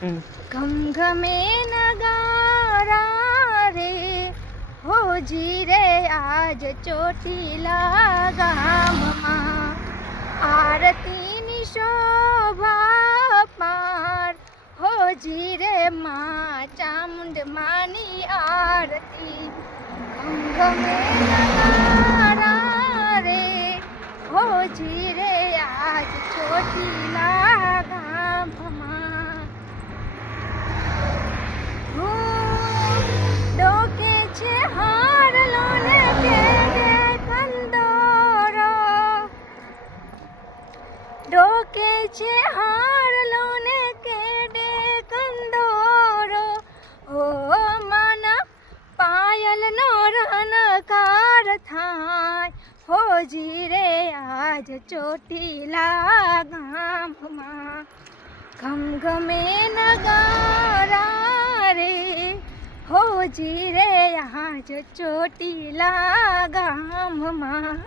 ઘમઘમે નગારા રે હોજી રે આજ ચોટીલા ગામમાં આરતીની શોભા પાર હોજી રે માં ચામુંડ માની આરતી ઘમઘમે નગારા રે હોજી રે આજ ચોટીલા ગામમાં ડોકે છે હારલો ને કેડે કંદોરો ડોકે છે હારલો ને કેડે કંદોરો ઓ માના પાયલનો રનકાર થાય હોજી રે આજ ચોટીલા ગામમાં ઘમઘમે નગારા રે હોજી રે આજ ચોટીલા ગામમાં